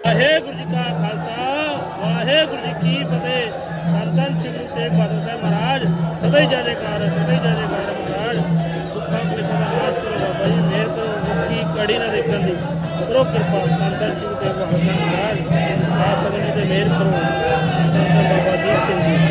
ਵਾਹਿਗੁਰੂ ਜੀ ਕਾ ਖਾਲਸਾ ਵਾਹਿਗੁਰੂ ਜੀ ਕੀ ਫਤਿਹ ਧੰਨ ਧੰਨ ਸ੍ਰੀ ਗੁਰੂ ਤੇਗ ਬਹਾਦਰ ਸਾਹਿਬ ਮਹਾਰਾਜ ਸਦਾ ਹੀ ਜੈ ਜੈਕਾਰ ਸਦਾ ਹੀ ਜੈ ਜੈਕਾਰ ਮਹਾਰਾਜ ਦੁੱਖਾਂ ਕਲੇਸ਼ਾਂ ਦਾ ਨਾਸ਼ ਕਰੋ ਬਾਬਾ ਜੀ ਮਿਹਰ ਕਰੋ ਦੁੱਖੀ ਕੜੀ ਨਾ ਦੇਖਣ ਦੀ ਕਰੋ ਕਿਰਪਾ ਧੰਨ ਧੰਨ ਸ੍ਰੀ ਗੁਰੂ ਤੇਗ ਬਹਾਦਰ ਸਾਹਿਬ ਮਹਾਰਾਜ ਆਪ ਸਭਨਾਂ ਤੇ ਮਿਹਰ ਕਰੋ ਧੰਨ ਧੰਨ ਬਾਬਾ ਦੀਪ ਸਿੰਘ ਜੀ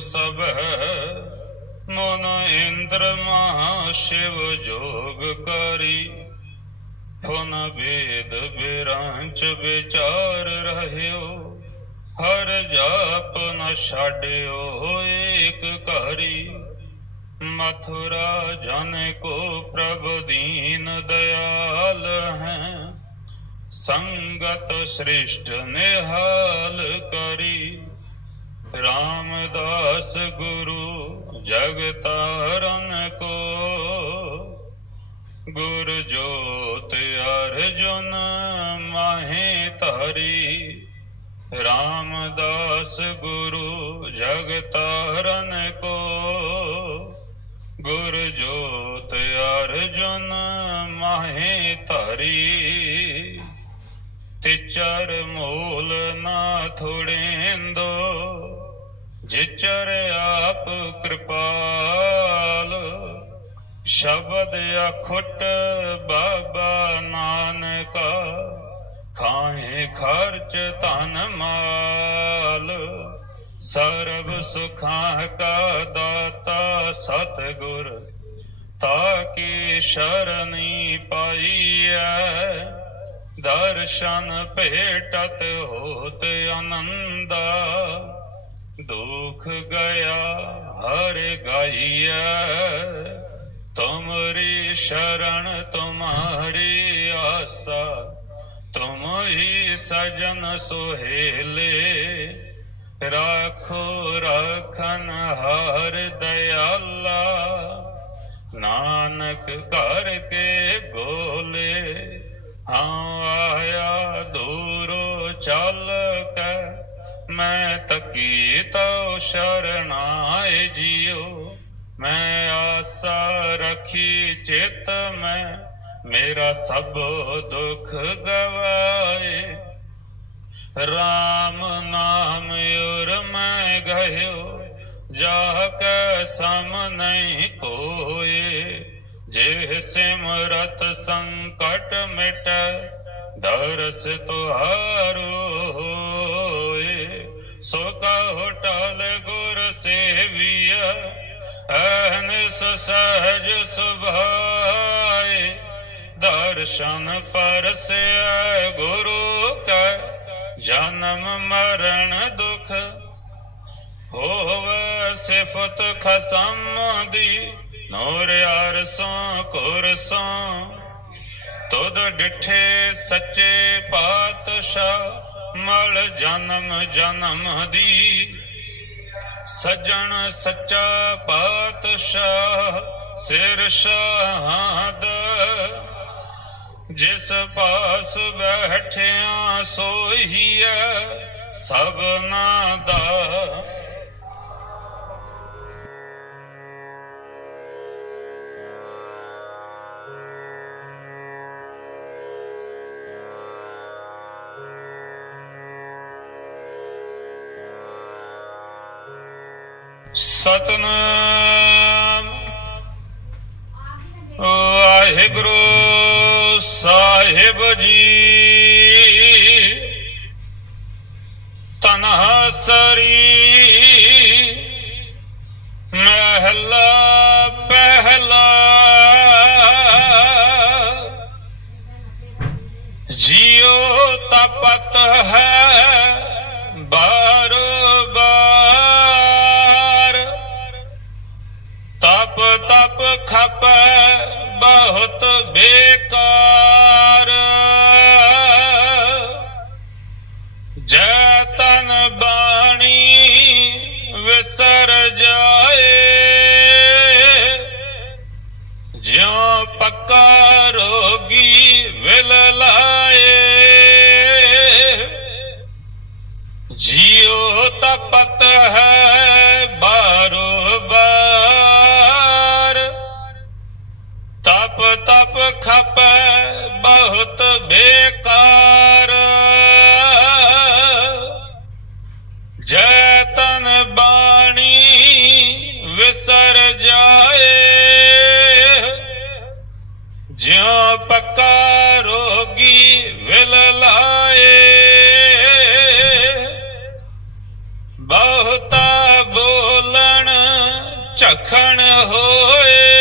ਸਭ ਮਨ ਇੰਦਰ ਮਹਾ ਸ਼ਿਵ ਜੋਗ ਕਰੀ। ਫੁਨ ਵੇਦ ਬਿਰਾਂਚ ਵਿਚਾਰ ਰਹਿਓ। ਹਰ ਜਾਪ ਨ ਛਾੜਿਓ ਏਕ ਘਰੀ। ਮਥੁਰਾ ਜਨ ਕੋ ਪ੍ਰਭ ਦੀਨ ਦਇਆਲ ਹੈ। ਸੰਗਤ ਸ੍ਰਿਸ਼ਟ ਨਿਹਾਲ ਕਰੀ। ਰਾਮਦਾਸ ਗੁਰੂ ਜਗਤਾਰਨ ਕੋ। ਗੁਰ ਜੋਤ ਅਰਜੁਨ ਮਾਹੇ ਧਾਰੀ। ਰਾਮਦਾਸ ਗੁਰੂ ਜਗਤਾਰਨ ਕੋ। ਗੁਰ ਜੋਤ ਅਰਜੁਨ ਮਾਹੇ ਧਾਰੀ। ਤਿਚਰ ਮੂਲ ਨਾ ਥੋੜੇਂਦੋ। ਜਿਚਰ ਆਪ ਕਿਰਪਾਲ, ਸ਼ਬਦ ਅਖੁੱਟ ਬਾਬਾ ਨਾਨਕਾ ਖਾਏ ਖਰਚ ਧਨ ਮਾਲ। ਸਰਬ ਸੁਖਾਂ ਕਾ ਦਾਤਾ ਸਤਿਗੁਰ ਤਾਕੀ ਸ਼ਰਣੀ ਪਾਈਐ। ਦਰਸ਼ਨ ਭੇਟਤ ਹੋਤ ਆਨੰਦਾ ਦੁਖ ਗਿਆ, ਹਰ ਗਾਈਐ। ਤੁਮਰੀ ਸ਼ਰਨ, ਤੁਮਾਰੀ ਆਸਾ। ਤੁਮ ਹੀ ਸਜਨ ਸੁਹੇਲੇ। ਰਾਖੋ, ਰਖਨ, ਹਰ ਦਇਆਲਾ ਨਾਨਕ ਘਰ ਕੇ ਗੋਲੇ। ਹਾਂ ਆਇਆ ਦੂਰੋ ਚੱਲ ਮੈਂ ਤਕੀ ਤਉ ਸ਼ਰਨਾਏ ਜਿਉ ਮੈਂ ਆਸਾ ਰਖੀ ਚਿਤ ਮੈਂ, ਮੇਰਾ ਸਭ ਦੁੱਖ ਗਵਾਏ। RAM ਨਾਮ ਉਰ ਮੈਂ ਗਇਓ ਜਾ ਕੈ ਸਮ ਨਹੀਂ ਕੋਏ ਜੇ ਸਿਮਰਤ ਸੰਕਟ ਮਿਟੈ, ਦਰਸ ਤੁਹਾਰੋ। ਹੋਏ ਸੋ ਕਹੋ ਟਲ ਗੁਰ ਸੇਵੀਆ ਅਹਨਿਸ ਸਹਜ ਸੁਭਾਏ। ਦਰਸ਼ਨ ਪਰਸੈ ਗੁਰੂ ਕੈ, ਜਨਮ ਮਰਨ ਦੁਖ ਹੋਵੇ ਸਿਫਤ ਖਸਮ ਦੀ। ਨੂਰ ਅਰਸੋਂ ਕੁਰਸੋਂ, ਤੁਧ ਡਿਠੇ ਸੱਚੇ ਪਾਤਸ਼ਾਹ ਮਲ ਜਨਮ ਜਨਮ ਦੀ। ਸੱਜਣ ਸੱਚਾ ਪਾਤਸ਼ਾਹ, ਸਿਰ ਸ਼ਹਾਦ ਜਿਸ ਪਾਸ ਬੈਠਿਆ ਸੋਹੀਐ ਸਭਨਾ ਦਾ। ਸਤਨਾਮ। ਵਾਹਿਗੁਰੂ ਸਾਹਿਬ ਜੀ। ਤਨਹਾ ਸਰੀ ਮਹਿਲਾ ਪਹਿਲਾ। ਜਿਉ ਤਪਤ ਹੈ ਖਪੈ ਬਹੁਤ ਬੇਕਾਰ। ਜੈ ਤਨ ਬਾਣੀ ਵਿਸਰ ਜਾਏ, ਜਿਉ ਪੱਕਾ ਰੋਗੀ ਵਿਲ ਲਾਏ। ਜਿਉ ਤਪਤ ਹੈ ਬਹੁਤ ਬੇਕਾਰ। ਜੈ ਤਨ ਬਾਣੀ ਵਿਸਰ ਜਾਏ। ਜਿਉ ਪੱਕਾ ਰੋਗੀ ਵਿਲ ਲਾਏ। ਬਹੁਤਾ ਬੋਲਣ ਝਖਣ ਹੋਏ।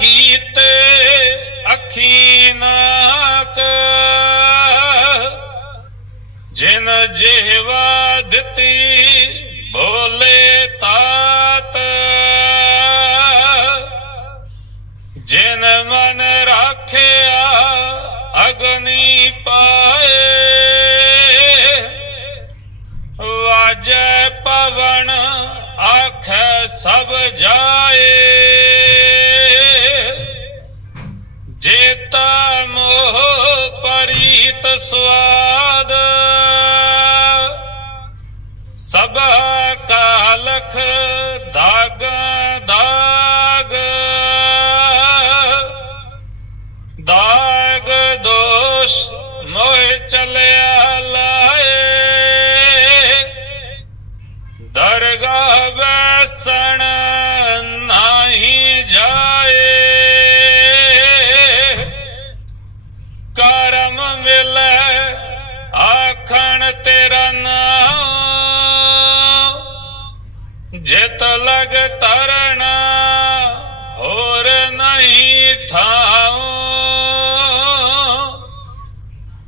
ਕੀਤੇ ਅੱਖੀ ਨਾਕ ਜਿਨ ਜਿਹਵਾ ਦਿੱਤੀ ਬੋਲੇ ਤਾਤ। ਜਿਨ ਮਨ ਰਾਖਿਆ ਅਗਨੀ ਪਾਏ। ਵਾਜੈ ਪਵਨ ਆਖੈ ਸਭ ਜਾਏ। ਸੁਆਦ ਸਭ ਕਾਲਖ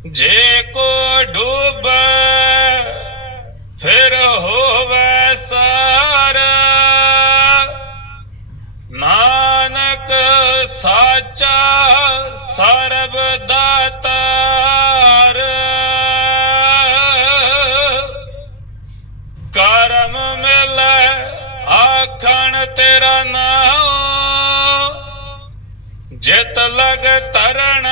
ਜੇ ਕੋ ਡੂਬੈ, ਫਿਰ ਹੋਵੇ ਸਾਰ। ਨਾਨਕ ਸਾਚਾ ਸਰਬ ਦਾਤਾਰ। ਕਰਮ ਮਿਲੈ ਆਖਣ ਤੇਰਾ ਨਾਮ ਜਿਤ ਲਗ ਤਰਣਾ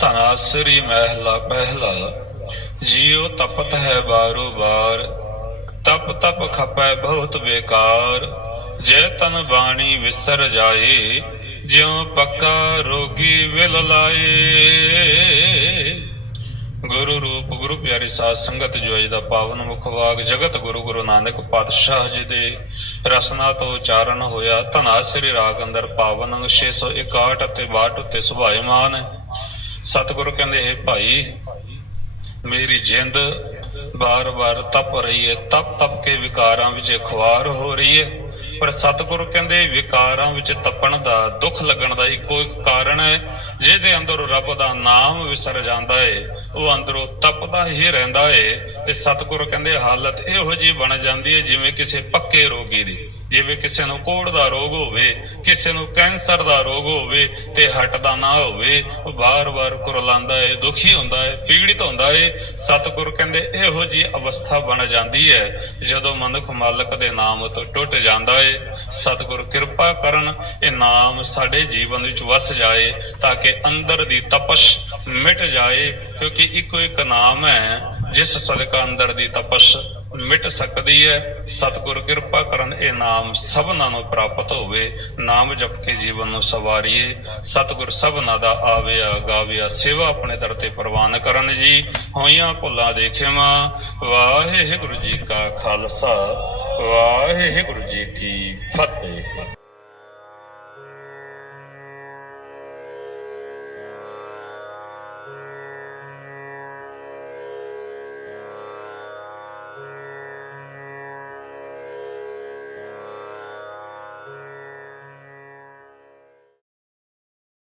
ਧਨਾਸਰੀ ਮਹਿਲਾ ਪਹਿਲਾ ਜਿਉ ਤਪਤ ਹੈ ਬਾਰੋ ਬਾਰ, ਤਪ ਤਪ ਖਪੈ ਬਹੁਤ ਬੇਕਾਰ, ਜੈ ਤਨ ਬਾਣੀ ਵਿਸਰ ਜਾਏ, ਜਿਉ ਪੱਕਾ ਰੋਗੀ ਵਿਲ ਲਾਏ। ਗੁਰੂ ਰੂਪ, ਗੁਰੂ ਪਿਆਰੀ ਸਾਧ ਸੰਗਤ ਜੋ ਅਜ ਦਾ ਪਾਵਨ ਮੁਖ ਵਾਗ ਜਗਤ ਗੁਰੂ ਗੁਰੂ ਨਾਨਕ ਪਾਤਸ਼ਾਹ ਜੀ ਦੇ ਰਸਨਾ ਤੋਂ ਉਚਾਰਨ ਹੋਇਆ, ਧਨਾ ਸ੍ਰੀ ਰਾਗ ਅੰਦਰ ਪਾਵਨ ਅੰਗ 661 ਅਤੇ 62 ਉੱਤੇ ਸੁਭਾਇਮਾਨ ਹੈ ਸਤਿਗੁਰੂ ਕਹਿੰਦੇ, ਹੈ ਭਾਈ, ਮੇਰੀ ਜਿੰਦ ਬਾਰ-ਬਾਰ ਤਪ ਰਹੀ ਹੈ। ਤਪ ਤਪ ਕੇ ਵਿਕਾਰਾਂ ਵਿੱਚ ਖੁਆਰ ਹੋ ਰਹੀ ਹੈ। ਪਰ ਸਤਿਗੁਰੂ ਕਹਿੰਦੇ, ਵਿਕਾਰਾਂ ਵਿੱਚ ਤਪਣ ਦਾ ਦੁੱਖ ਲੱਗਣ ਦਾ ਇੱਕੋ ਇੱਕ ਕਾਰਨ ਹੈ, ਜਿਹਦੇ ਅੰਦਰ ਰੱਬ ਦਾ ਨਾਮ ਵਿਸਰ ਜਾਂਦਾ ਹੈ ਉਹ ਅੰਦਰੋਂ ਤਪਦਾ ਹੀ ਰਹਿੰਦਾ ਹੈ ਤੇ ਸਤਿਗੁਰੂ ਕਹਿੰਦੇ, ਹਾਲਤ ਇਹੋ ਜੀ ਬਣ ਜਾਂਦੀ ਹੈ ਜਿਵੇਂ ਕਿਸੇ ਪੱਕੇ ਰੋਗੀ ਦੀ। ਜਿਵੇਂ ਕਿਸੇ ਨੂੰ ਕੋੜ ਦਾ ਰੋਗ ਹੋਵੇ, ਕਿਸੇ ਨੂੰ ਕੈਂਸਰ ਦਾ ਰੋਗ ਹੋਵੇ ਤੇ ਹਟਦਾ ਨਾ ਹੋਵੇ ਬਾਰ-ਬਾਰ ਕੁਰਲਾਉਂਦਾ ਹੈ ਦੁਖੀ ਹੁੰਦਾ ਹੈ ਪੀੜਿਤ ਹੁੰਦਾ ਹੈ ਸਤਿਗੁਰ ਕਹਿੰਦੇ ਇਹੋ ਜੀ ਅਵਸਥਾ ਬਣ ਜਾਂਦੀ ਹੈ ਜਦੋਂ ਮਨੁੱਖ ਮਾਲਕ ਦੇ ਨਾਮ ਤੋਂ ਟੁੱਟ ਜਾਂਦਾ ਏ। ਸਤਿਗੁਰ ਕਿਰਪਾ ਕਰਨ ਇਹ ਨਾਮ ਸਾਡੇ ਜੀਵਨ ਵਿੱਚ ਵਸ ਜਾਏ, ਤਾਂ ਕਿ ਅੰਦਰ ਦੀ ਤਪਸ਼ ਮਿਟ ਜਾਏ, ਕਿਉਂਕਿ ਇੱਕੋ ਇੱਕ ਨਾਮ ਹੈ, ਜਿਸ ਸਦਕਾ ਅੰਦਰ ਦੀ ਤਪਸ਼ ਮਿਟ ਸਕਦੀ ਹੈ। ਸਤਿਗੁਰ ਕਿਰਪਾ ਕਰਨ ਇਹ ਨਾਮ ਸਭਨਾਂ ਨੂੰ ਪ੍ਰਾਪਤ ਹੋਵੇ। ਨਾਮ ਜਪ ਕੇ ਜੀਵਨ ਨੂੰ ਸਵਾਰੀਏ। ਸਤਿਗੁਰ ਸਭਨਾਂ ਦਾ ਆਵਿਆ, ਗਾਵਿਆ, ਸੇਵਾ ਆਪਣੇ ਦਰ ਤੇ ਪ੍ਰਵਾਨ ਕਰਨ ਜੀ। ਹੋਈਆਂ ਭੁੱਲਾਂ ਦੇ ਵਾਹਿਗੁਰੂ ਜੀ ਕਾ ਖਾਲਸਾ। ਵਾਹਿਗੁਰੂ ਜੀ ਕੀ ਫਤਿਹ।